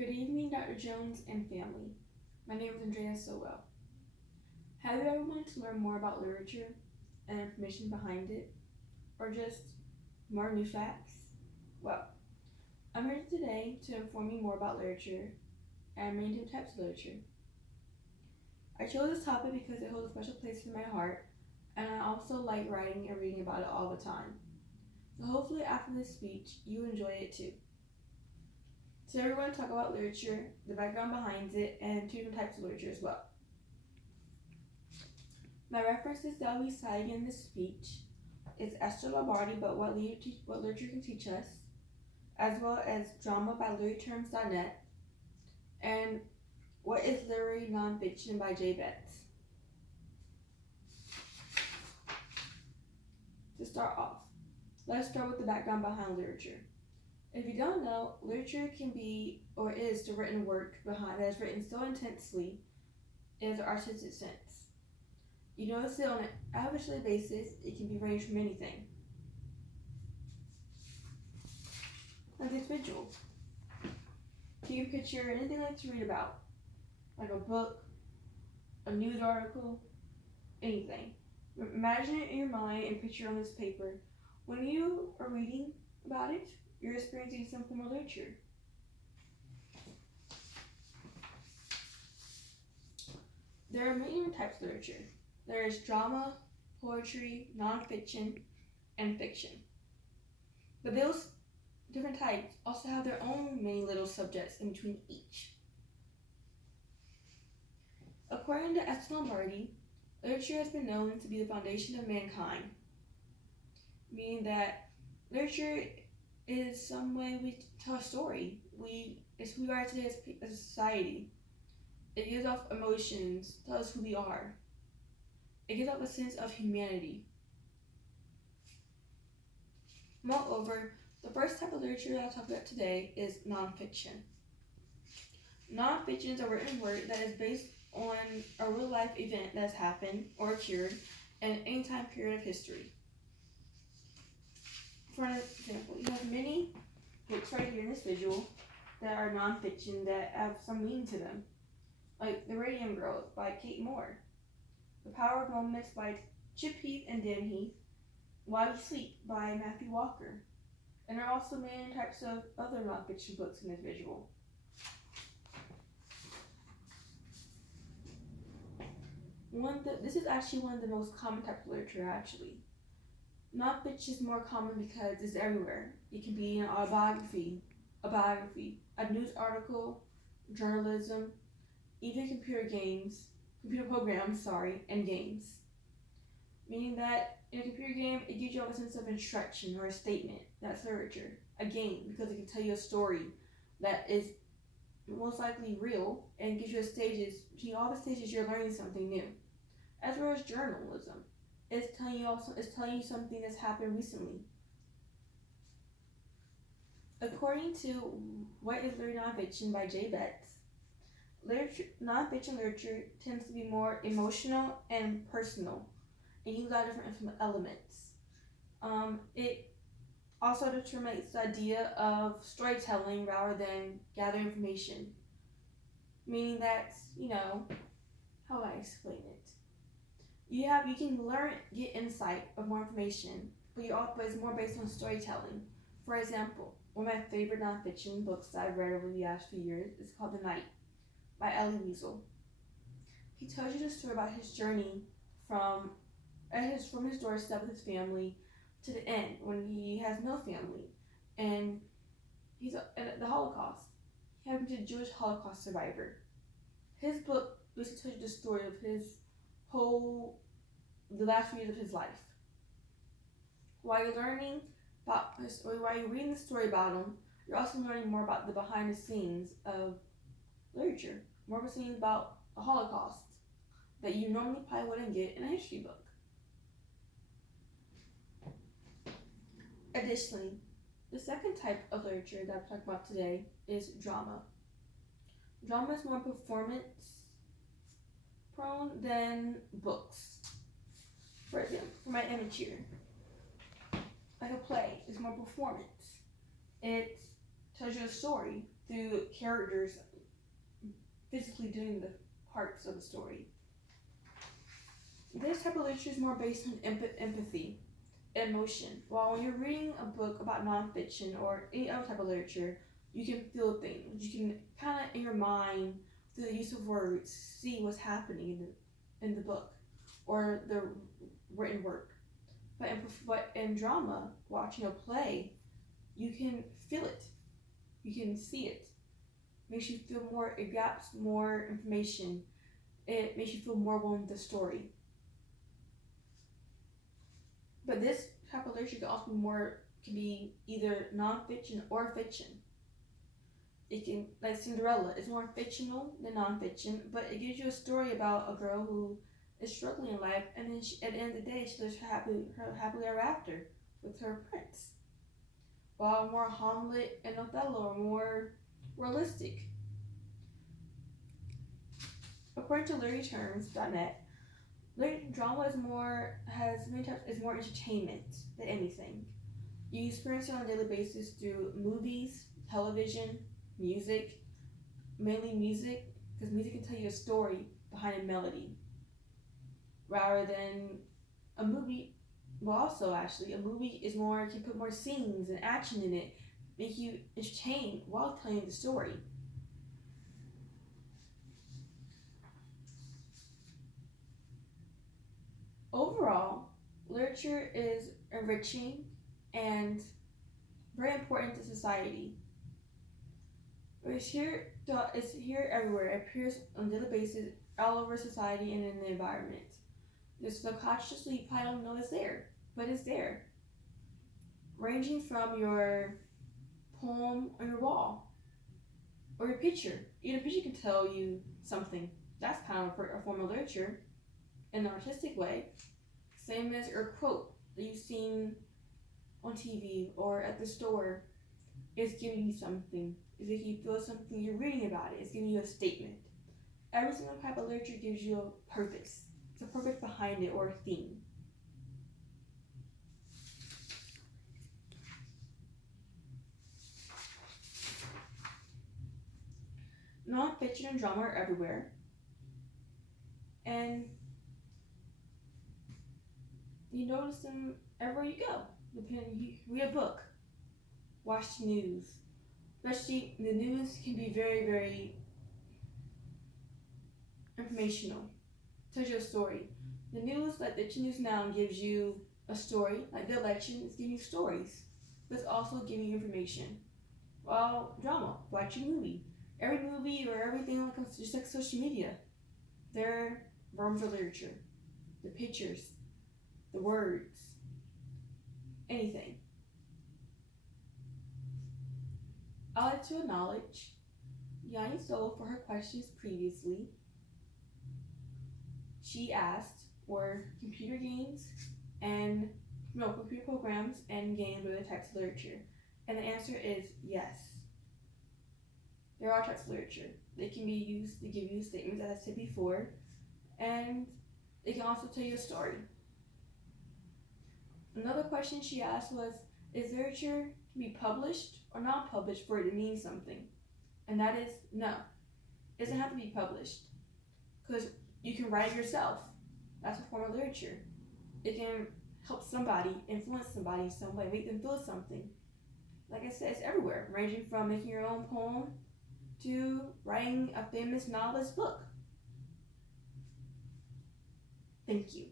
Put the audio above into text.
Good evening, Dr. Jones and family. My name is Undreya Sowell. Have you ever wanted to learn more about literature and information behind it, or just more new facts? Well, I'm here today to inform you more about literature and many different types of literature. I chose this topic because it holds a special place in my heart, and I also like writing and reading about it all the time. So hopefully after this speech, you enjoy it too. Today we're going to talk about literature, the background behind it, and two different types of literature as well. My references that I'll be citing in this speech is Esther Lombardi, but what literature can teach us, as well as Drama by LiteraryTerms.net, and What is Literary Nonfiction by J. Betts. To start off, let's start with the background behind literature. If you don't know, literature can be or is the written work behind that is written so intensely in an artistic sense. You notice that on an average basis, it can be ranged from anything. Like this visual. Can you picture anything like to read about? Like a book, a news article, anything. Imagine it in your mind and picture it on this paper. When you are reading about it, you're experiencing some form of literature. There are many different types of literature. There is drama, poetry, nonfiction, and fiction. But those different types also have their own many little subjects in between each. According to Esther Lombardi, literature has been known to be the foundation of mankind, meaning that literature is some way we tell a story. It's who we are today as a society. It gives off emotions, tells us who we are. It gives off a sense of humanity. Moreover, the first type of literature that I'll talk about today is nonfiction. Nonfiction is a written work that is based on a real life event that has happened or occurred in any time period of history. For an example, you have many books right here in this visual that are nonfiction that have some meaning to them, like The Radium Girls by Kate Moore, The Power of Moments by Chip Heath and Dan Heath, Why We Sleep by Matthew Walker, and there are also many types of other nonfiction books in this visual. This is actually one of the most common types of literature, actually. Nonfiction is more common because it's everywhere. It can be an autobiography, a biography, a news article, journalism, even computer programs, and games. Meaning that in a computer game, it gives you a sense of instruction or a statement. That's literature. A game, because it can tell you a story that is most likely real and gives you between all the stages you're learning something new. As well as journalism. It's telling you something that's happened recently. According to What is Literary Nonfiction by J. Betts, nonfiction literature tends to be more emotional and personal and use a lot of different elements. It also determines the idea of storytelling rather than gathering information. Meaning that, how do I explain it? You can get insight of more information, but it's more based on storytelling. For example, one of my favorite nonfiction books that I've read over the last few years is called The Night by Elie Wiesel. He tells you the story about his journey from his doorstep with his family to the end when he has no family, and he's at the Holocaust. He happens to be a Jewish Holocaust survivor. His book basically tells you the story of the last few years of his life. While you're reading the story about him, you're also learning more about the behind the scenes of literature, more scenes about the Holocaust that you normally probably wouldn't get in a history book. Additionally, the second type of literature that I'm talking about today is drama. Drama is more performance prone than books. For example, for my image here, like a play is more performance. It tells you a story through characters physically doing the parts of the story. This type of literature is more based on empathy, emotion. While when you're reading a book about nonfiction or any other type of literature, you can feel things. You can kind of, in your mind, through the use of words, see what's happening in the book or the written work. But in drama, watching a play, you can feel it. You can see it. It makes you feel more, it grabs more information. It makes you feel more one with the story. But this type of literature can be either nonfiction or fiction. It can, like Cinderella, it's more fictional than nonfiction, but it gives you a story about a girl who is struggling in life, and then at the end of the day, she lives happily ever after with her prince. While more Hamlet and Othello are more realistic. According to LiteraryTerms.net, drama is more entertainment than anything. You experience it on a daily basis through movies, television, music, mainly music, because music can tell you a story behind a melody, rather than a movie. Well, also actually, a movie is more, can put more scenes and action in it, make you entertained while telling the story. Overall, literature is enriching and very important to society. It's here everywhere. It appears on a daily basis all over society and in the environment. Just subconsciously, you probably don't know it's there, but it's there. Ranging from your poem on your wall or your picture. Even a picture can tell you something. That's kind of a form of literature in an artistic way. Same as your quote that you've seen on TV or at the store. It's giving you something. It's making you feel something. You're reading about it. It's giving you a statement. Every single type of literature gives you a purpose. It's a purpose behind it or a theme. Nonfiction and drama are everywhere. And you notice them everywhere you go. You read a book, watch the news. Especially the news can be very, very informational. Tells you a story. The news, like the news now, gives you a story. Like the election is giving you stories, but it's also giving you information. Well, drama, watch a movie. Every movie or everything when it comes to just like social media, they're forms of literature. The pictures, the words, anything. I'd like to acknowledge Sowell for her questions previously. She asked, were computer programs and games related types of literature? And the answer is yes. There are types of literature. They can be used to give you statements, as I said before, and they can also tell you a story. Another question she asked was, is literature can be published or not published for it to mean something? And that is no. It doesn't have to be published, because you can write it yourself. That's a form of literature. It can help somebody, influence somebody in some way, make them feel something. Like I said, it's everywhere, ranging from making your own poem to writing a famous novelist book. Thank you.